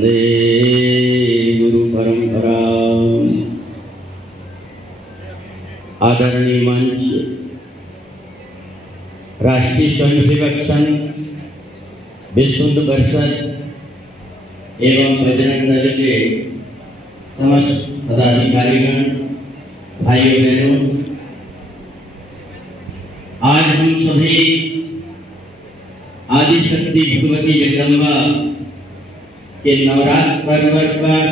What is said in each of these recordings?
वंदे गुरु परंपरा। आदरणीय मंच, राष्ट्रीय स्वयंसेवक संघ, विश्व हिंदू परिषद एवं बजरंग दल के समस्त पदाधिकारीगण, भाइयों बहनों, आज हम सभी आदिशक्ति भगवती जगदम्बा के नवरात्र पर्व पर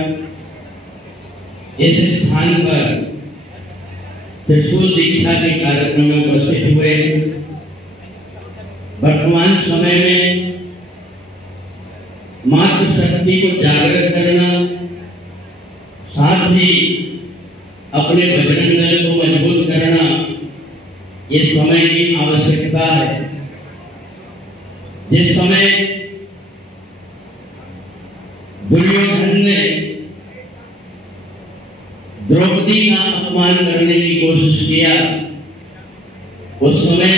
इस स्थान पर त्रिशूल दीक्षा के कार्यक्रम में उपस्थित हुए। वर्तमान समय में मातृशक्ति को जागृत करना, साथ ही अपने बजरंग दल को मजबूत करना, ये समय की आवश्यकता है। जिस समय दुर्योधन ने द्रौपदी का अपमान करने की कोशिश किया, उस समय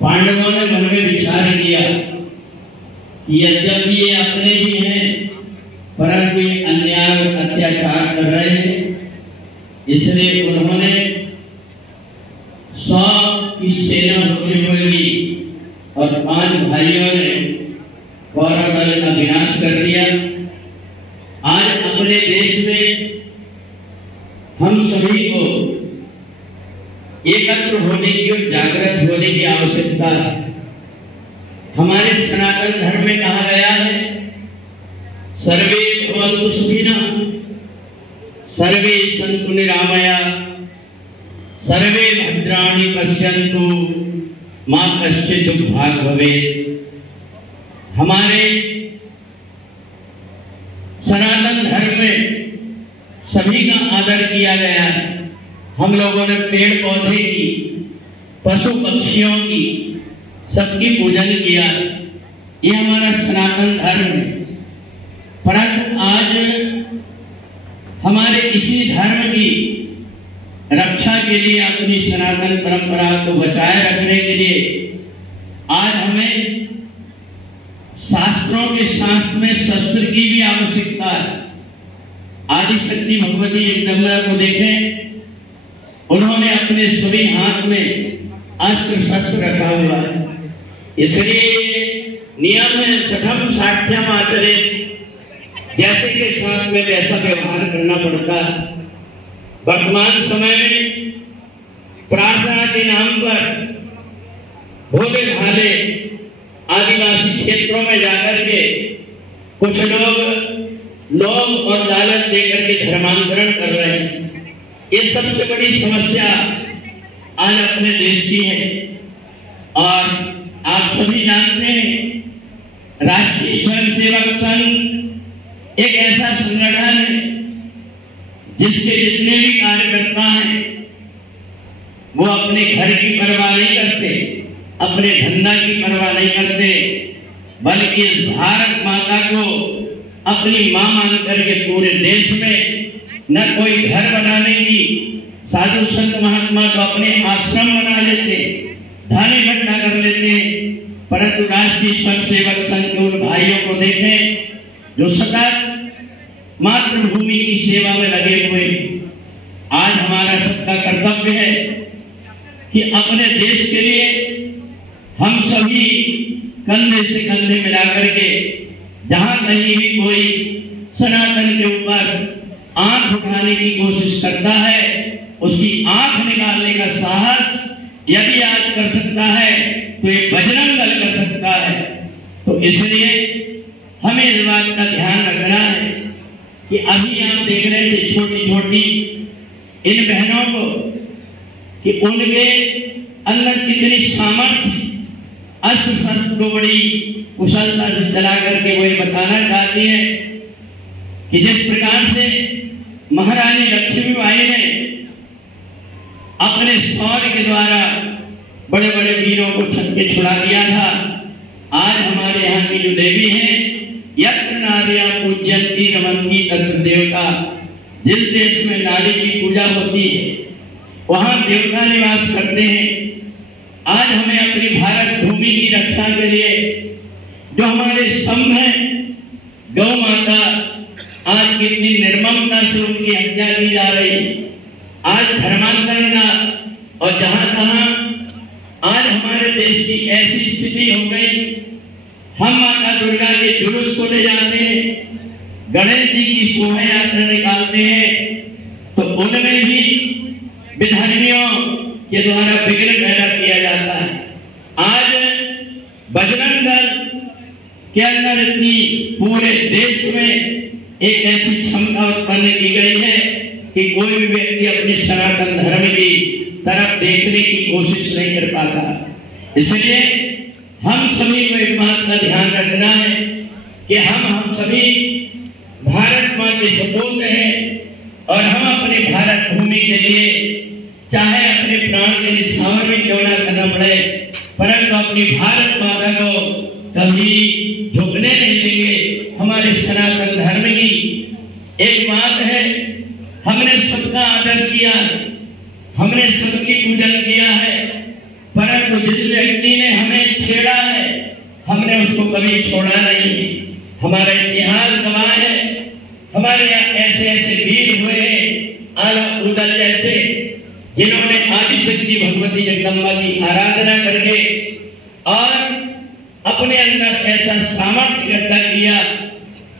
पांडवों ने मन में विचार किया कि यद्यपि ये अपने ही हैं, परंतु ये अन्याय और अत्याचार कर रहे हैं, इसलिए उन्होंने 100 की सेना होते हुए भी और 5 भाइयों ने कौरव दल का विनाश कर दिया। आज अपने देश में हम सभी को एकत्र होने की और जागृत होने की आवश्यकता है। हमारे सनातन धर्म में कहा गया है, सर्वे भवन्तु सुखिनः, सर्वे सन्तु निरामया, सर्वे भद्राणि पश्यन्तु, मा कश्चित् दुर्भाग् भवेत्। हमारे सनातन धर्म में सभी का आदर किया गया है। हम लोगों ने पेड़ पौधे की, पशु पक्षियों की, सबकी पूजन किया। ये हमारा सनातन धर्म है। परंतु आज हमारे इसी धर्म की रक्षा के लिए, अपनी सनातन परंपरा को बचाए रखने के लिए आज हमें शास्त्रों के शास्त्र में शस्त्र की भी आवश्यकता है। आदिशक्ति भगवती जगदम्बा को देखें, उन्होंने अपने सभी हाथ में अस्त्र शस्त्र रखा हुआ है। इसलिए नियम है सठम साठ्यम आचरेत्, जैसे के साथ में वैसा व्यवहार करना पड़ता है। वर्तमान समय में प्रार्थना के नाम पर भोले भाले आदिवासी क्षेत्रों में जाकर के कुछ लोग और लालच देकर के धर्मांतरण कर रहे हैं। ये सबसे बड़ी समस्या आज अपने देश की है। और आप सभी जानते हैं, राष्ट्रीय स्वयंसेवक संघ एक ऐसा संगठन है जिसके जितने भी कार्यकर्ता हैं वो अपने घर की परवाह नहीं करते, अपने धंधा की परवाह नहीं करते, बल्कि इस भारत माता को अपनी मां मान करके पूरे देश में न कोई घर बनाने की, साधु संत महात्मा को अपने आश्रम बना लेते, धन इकट्ठा कर लेते हैं। परंतु राष्ट्रीय स्वयंसेवक संघ के उन भाइयों को देखें जो सतत मातृभूमि की सेवा में लगे हुए। आज हमारा सबका कर्तव्य है कि अपने देश के लिए हम सभी कंधे से कंधे मिलाकर के, जहां कहीं भी कोई सनातन के ऊपर आंख उठाने की कोशिश करता है, उसकी आंख निकालने का साहस यदि आज कर सकता है तो ये बजरंग दल कर सकता है। तो इसलिए हमें इस बात का ध्यान रखना है कि अभी आप देख रहे थे छोटी छोटी इन बहनों को कि उनके अंदर कितनी सामर्थ्य, अस्त्र शस्त्र को बड़ी कुशलता से चला करके वो ये बताना चाहती है कि जिस प्रकार से महारानी लक्ष्मीबाई ने अपने शौर्य के द्वारा बड़े बड़े वीरों को छक्के छुड़ा दिया था, आज हमारे यहाँ की जो देवी हैं, यत्र नार्या पूज्यन्ति रमन्ति तत्र देवता, जिस देश में नारी की पूजा होती है वहां देवता निवास करते हैं। आज हमें अपनी भारत भूमि की रक्षा के लिए जो हमारे स्तंभ है गौ माता, आज कितनी निर्ममता से उनकी हत्या की जा रही। आज धर्मांतरण का और जहां तहां आज हमारे देश की ऐसी स्थिति हो गई, हम माता दुर्गा के जुलूस को ले जाते हैं, गणेश जी की शोभा यात्रा निकालते हैं, तो उनमें भी विधर्मियों के द्वारा विघ्न पैदा किया जाता है। आज बजरंग दल के अंदर इतनी पूरे देश में एक ऐसी क्षमता उत्पन्न की गई है कि कोई भी व्यक्ति अपने सनातन धर्म की तरफ देखने की कोशिश नहीं कर पाता। इसलिए हम सभी को एक बात का ध्यान रखना है कि हम सभी भारत मां के सपूत हैं और हम अपने भारत भूमि के लिए चाहे अपने प्राण के निछावर भी क्यों ना करना पड़े, परंतु अपनी भारत माता को कभी झुकने नहीं देंगे। हमारे सनातन धर्म की एक बात है, हमने सबका आदर किया है, हमने सबकी पूजन किया है, परंतु जिस व्यक्ति ने हमें छेड़ा है हमने उसको कभी छोड़ा नहीं। हमारा इतिहास गवाह है, हमारे यहाँ ऐसे ऐसे वीर हुए हैं आला उदल जैसे, जिन्होंने आदिशक्ति भगवती जगदम्बा की आराधना करके और अपने अंदर ऐसा सामर्थ्य इकट्ठा किया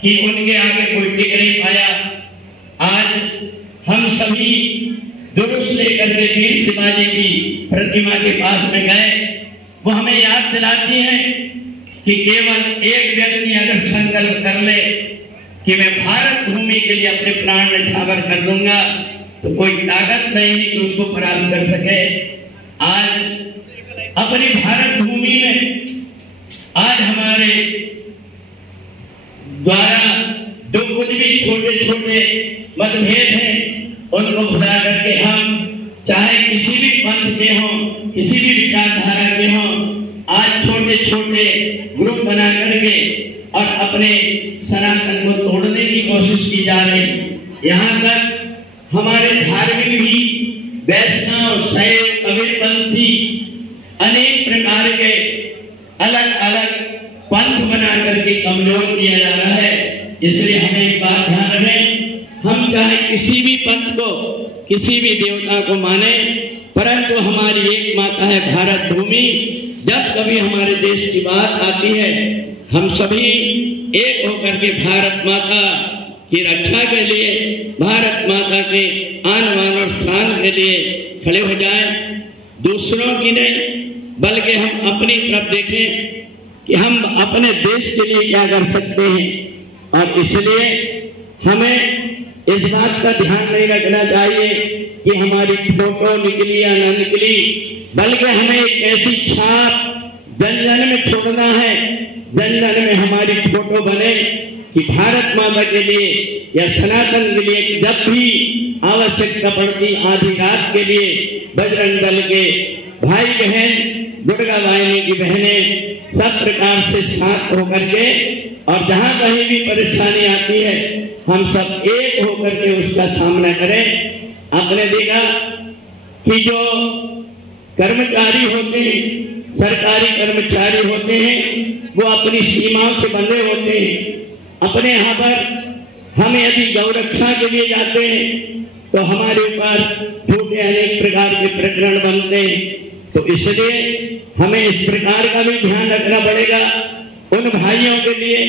कि उनके आगे कोई टिक नहीं पाया। आज हम सभी जुलूस लेकर के वीर शिवाजी की प्रतिमा के पास में गए, वो हमें याद दिलाती है कि केवल एक व्यक्ति अगर संकल्प कर ले कि मैं भारत भूमि के लिए अपने प्राण न्यौछावर कर दूंगा, तो कोई ताकत नहीं कि उसको परास्त कर सके। आज अपनी भारत भूमि में आज हमारे द्वारा जो कुछ भी छोटे छोटे मतभेद हैं उनको भुला करके हम चाहे किसी भी पंथ के हों, किसी भी विचारधारा के हों, आज छोटे छोटे ग्रुप बना करके और अपने सनातन को तोड़ने की कोशिश की जा रही। यहाँ तक हमारे धार्मिक भी वैष्णव, शैव, कबीरपंथी अनेक प्रकार के अलग अलग पंथ बना करके कमजोर किया जा रहा है। इसलिए हमें एक बात ध्यान रखें, हम चाहे किसी भी पंथ को, किसी भी देवता को माने, परंतु हमारी एक माता है भारत भूमि। जब कभी हमारे देश की बात आती है हम सभी एक होकर के भारत माता की रक्षा के लिए, भारत माता के आन बान और शान के लिए खड़े हो जाएं। दूसरों की नहीं बल्कि हम अपनी तरफ देखें कि हम अपने देश के लिए क्या कर सकते हैं। और इसलिए हमें इस बात का ध्यान नहीं रखना चाहिए कि हमारी फोटो निकली या न निकली, बल्कि हमें एक ऐसी छाप जन जन में छोड़ना है, जन जन में हमारी फोटो बने कि भारत माता के लिए या सनातन के लिए जब भी आवश्यकता पड़ती आधी रात के लिए बजरंग दल के भाई बहन, दुर्गा वाहिनी की बहनें सब प्रकार से साथ होकर के, और जहां कहीं भी परेशानी आती है हम सब एक होकर के उसका सामना करें। आपने देखा कि जो कर्मचारी होते हैं, सरकारी कर्मचारी होते हैं, वो अपनी सीमाओं से बंधे होते हैं। अपने यहाँ पर हम यदि गौरक्षा के लिए जाते हैं तो हमारे ऊपर झूठे अनेक प्रकार के प्रकरण बनते हैं। तो इसलिए हमें इस प्रकार का भी ध्यान रखना पड़ेगा उन भाइयों के लिए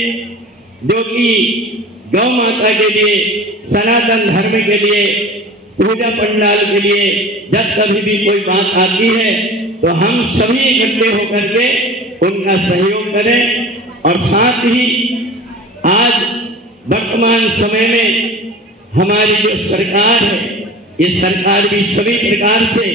जो कि गौ माता के लिए, सनातन धर्म के लिए, पूजा पंडाल के लिए जब कभी भी कोई बात आती है तो हम सभी इकट्ठे होकर के उनका सहयोग करें। और साथ ही आज वर्तमान समय में हमारी जो सरकार है, ये सरकार भी सभी प्रकार से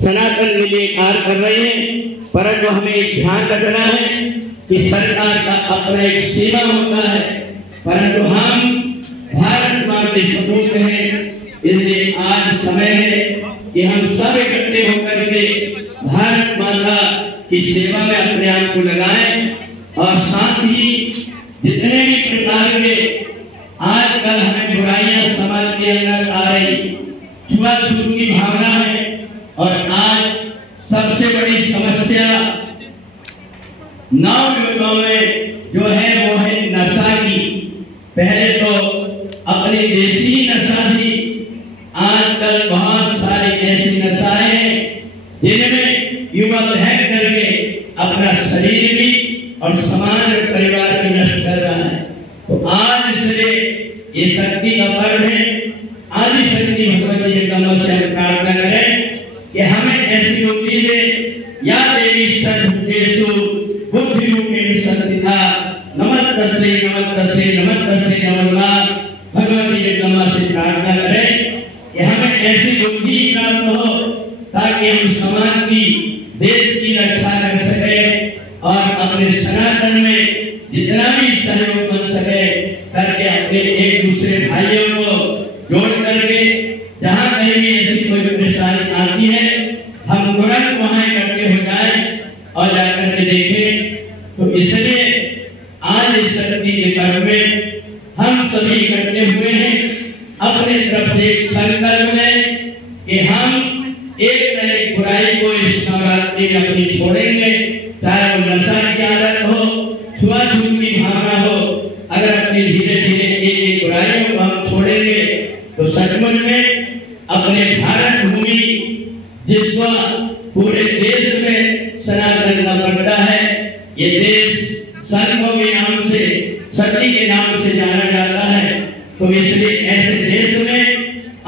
सनातन के लिए कार्य कर रही है, परंतु हमें एक ध्यान रखना है कि सरकार का अपना एक सीमा होता है, परंतु हम भारत मां के सपूत हैं। इसलिए आज समय है कि हम सब इकट्ठे होकर के भारत माता की सेवा में अपने आप को लगाएं। और साथ ही जितने भी प्रकार के आजकल हमें बुराइयां समाज के अंदर आ रही, छुआछूत की भावना है, और आज सबसे बड़ी समस्या नवयुवकों में जो है वो है नशा की। पहले तो अपनी देसी नशा थी, आजकल बहुत सारी ऐसी नशाएं हैं जिनमें युवक है करके अपना शरीर भी और समाज और परिवार भी नष्ट कर रहा है। तो आज से ये शक्ति का पर्व है। आदि शक्ति भगवती जगदम्बा से हम प्रार्थना करें कि हमें ऐसी बुद्धि दे, या देवी सर्वभूतेषु बुद्धिरूपेण संस्थिता नमस्तस्यै नमस्तस्यै नमस्तस्यै नमो नमः। भगवती जगदम्बा से प्रार्थना करें कि हमें ऐसी बुद्धि प्राप्त हो ताकि हम समाज की, देश की रक्षा कर सके और अपने सनातन में जितना भी सहयोग बन सके करके अपने एक दूसरे भाइयों को जोड़ करके जहाँ कहीं भी ऐसी कोई परेशानी आती है हम तुरंत वहां इकट्ठे हो जाए और जाकर के देखें। तो इसलिए आज इस शक्ति के पर्व में हम सभी इकट्ठे हुए हैं अपने तरफ से एक संकल्प में कि हम एक न एक बुराई को इस नवरात्रि में अपनी छोड़ेंगे, चाहे वो नशा की आदत हो, छुआछूत की भावना हो। अगर अपनी धीरे धीरे एक एक बुराइयों को हम छोड़ेंगे तो सचमुच में अपने भारत भूमि जिसको पूरे देश में सनातन का पड़ता है, ये देश संतों के नाम से, सती के नाम से जाना जाता है। तो इसलिए ऐसे देश में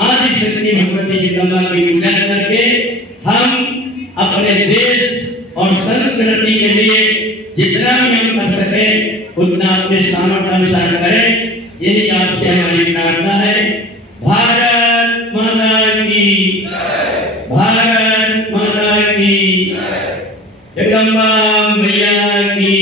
आदि शक्ति भगवती जगदम्बा की पूजा करके हम अपने देश और संस्कृति के लिए जितना भी हम कर सके उतना अपने सामर्थ्य अनुसार करें। यही आपसे हमारी प्रार्थना है। भारत माता की, भारत माता की, जगदम्बा मैया की।